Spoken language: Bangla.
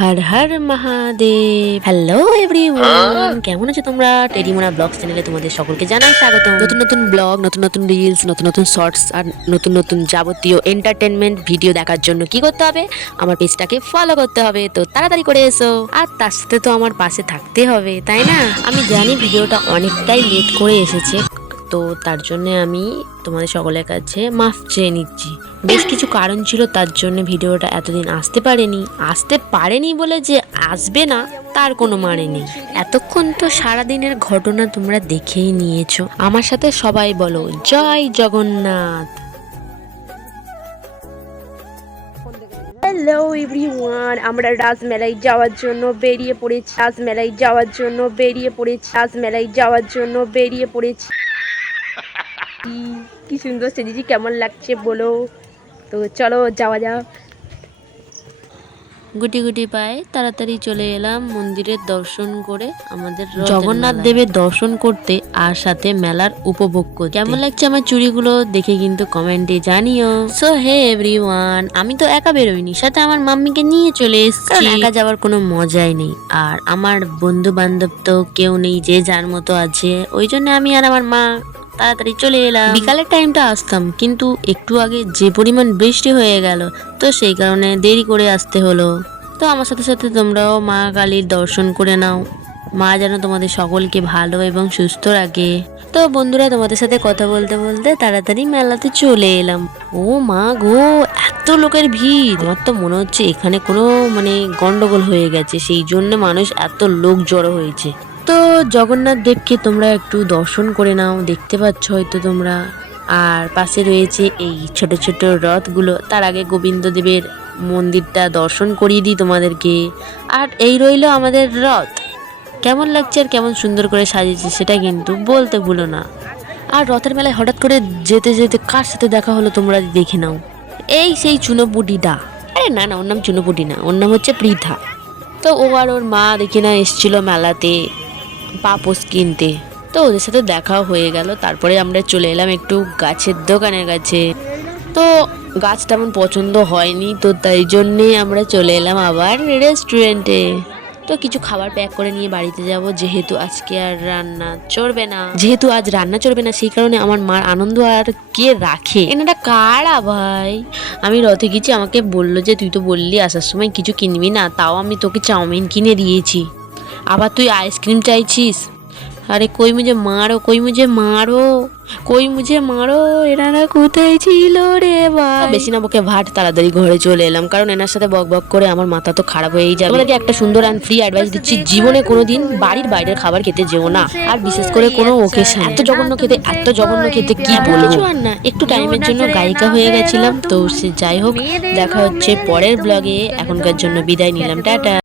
হর হর মহাদেব। হ্যালো এভরিওয়ান, কেমন আছো তোমরা? টেডিমোনা ব্লগস চ্যানেলে তোমাদের সকলকে জানাই স্বাগত। নতুন নতুন ব্লগ, নতুন নতুন রিলস, নতুন নতুন শর্টস আর নতুন নতুন যাবতীয় এন্টারটেনমেন্ট ভিডিও দেখার জন্য কি করতে হবে? আমার পেজটাকে ফলো করতে হবে। তো তাড়াতাড়ি করে এসো, আর তার সাথে তো আমার পাশে থাকতে হবে, তাই না? আমি জানি ভিডিওটা অনেকটাই লেট করে এসেছে, তো তার জন্য আমি তোমাদের সকলের কাছে মাফ চেয়ে নিচ্ছি। বেশ কিছু কারণ ছিল, তার জন্য ভিডিওটা এতদিন আসতে পারেনি বলে যে আসবে না তার কোনো মানে নেই। এতক্ষণ তো সারাদিনের ঘটনা তোমরা দেখেই নিয়েছো। আমার সাথে সবাই বলো জয় জগন্নাথ। হ্যালো এভরিওয়ান, আমরা রাজমেলায় যাওয়ার জন্য বেরিয়ে পড়েছি। কি সুন্দর সেজেছি, কেমন লাগছে বলো? তো চলো যাওয়া যাক। গুটি গুটি পায়ে তাড়াতাড়ি চলে এলাম মন্দিরের দর্শন করে, আমাদের জগন্নাথ দেবের দর্শন করতে আর সাথে মেলার উপভোগ করতে। কেমন লাগছে আমার চুড়িগুলো দেখে কিন্তু কমেন্টে জানিও। সো হে এভরিওয়ান, আমি তো একা বেরোইনি, সাথে আমার মাম্মিকে নিয়ে চলে এসেছি। একা যাওয়ার কোনো মজাই নেই, আর আমার বন্ধু বান্ধব তো কেউ নেই, যে যার মতো আছে। ওই জন্য আমি আর আমার মা তাড়াতাড়ি চলে এলাম। বিকালের টাইমটা আসতাম, কিন্তু একটু আগে যে পরিমাণ বৃষ্টি হয়ে গেল, তো সেই কারণে দেরি করে আসতে হলো। তো আমার সাথে সাথে তোমরাও মা কালীর দর্শন করে নাও। মা যেন তোমাদের সকলকে ভালো এবং সুস্থ রাখে। তো বন্ধুরা, তোমাদের সাথে কথা বলতে বলতে তাড়াতাড়ি মেলাতে চলে এলাম। ও মা গো, এত লোকের ভিড়! আমার তো মনে হচ্ছে এখানে কোনো গন্ডগোল হয়ে গেছে, সেই জন্য মানুষ এত লোক জড়ো হয়েছে। তো জগন্নাথ দেবকে তোমরা একটু দর্শন করে নাও, দেখতে পাচ্ছ হয়তো তোমরা। আর পাশে রয়েছে এই ছোট ছোট রথগুলো। তার আগে গোবিন্দ দেবের মন্দিরটা দর্শন করিয়ে দিই তোমাদেরকে। আর এই রইল আমাদের রথ। কেমন লাগছে আর কেমন সুন্দর করে সাজিয়েছে সেটা কিন্তু বলতে ভুলো না। আর রথের মেলায় হঠাৎ করে যেতে যেতে কার সাথে দেখা হলো তোমরা দেখে নাও। এই সেই চুনোপুটিটা। আরে না না, ওর নাম চুনোপুটি না, ওর নাম হচ্ছে পৃথা। তো ও আর ওর মা দেখি না এসছিল মেলাতে পাপোশ কিনতে। তো ওদের সাথে দেখাও হয়ে গেল। তারপরে আমরা চলে এলাম একটু গাছের দোকানের কাছে। তো গাছ তেমন পছন্দ হয়নি, তো তাই জন্যে আমরা চলে এলাম আবার রেস্টুরেন্টে। তো কিছু খাবার প্যাক করে নিয়ে বাড়িতে যাব, যেহেতু আজকে আর রান্না চড়বে না। যেহেতু আজ রান্না চড়বে না, সেই কারণে আমার মার আনন্দ আর কে রাখে। এনাটা কারা ভাই? আমি রথে গেছি, আমাকে বললো যে তুই তো বললি আসার সময় কিছু কিনবি না, তাও আমি তোকে চাউমিন কিনে দিয়েছি, আবার তুই আইসক্রিম চাইছিস। আরে কই মুঝে মারো, কই মুঝে মারো, কই মুঝে মারো, এনারা কোথায় ছিল রে ভাই? বেশি না বকে ভাট, তাড়াতাড়ি ঘরে চলে এলাম, কারণ এনার সাথে বক বক করে আমার মাথা তো খারাপ হয়েই যাবে। তোমাদেরকে একটা সুন্দর অ্যান্ড ফ্রি অ্যাডভাইস দিচ্ছি, জীবনে কোনোদিন বাড়ির বাইরের খাবার খেতে যেও না, আর বিশেষ করে কোনো ওকেশন। এত জঘন্য খেতে কি বলবো। কিছু আর না, একটু টাইমের জন্য গায়িকা হয়ে গেছিলাম। তো সে যাই হোক, দেখা হচ্ছে পরের ব্লগে। এখনকার জন্য বিদায় নিলাম, টাটা।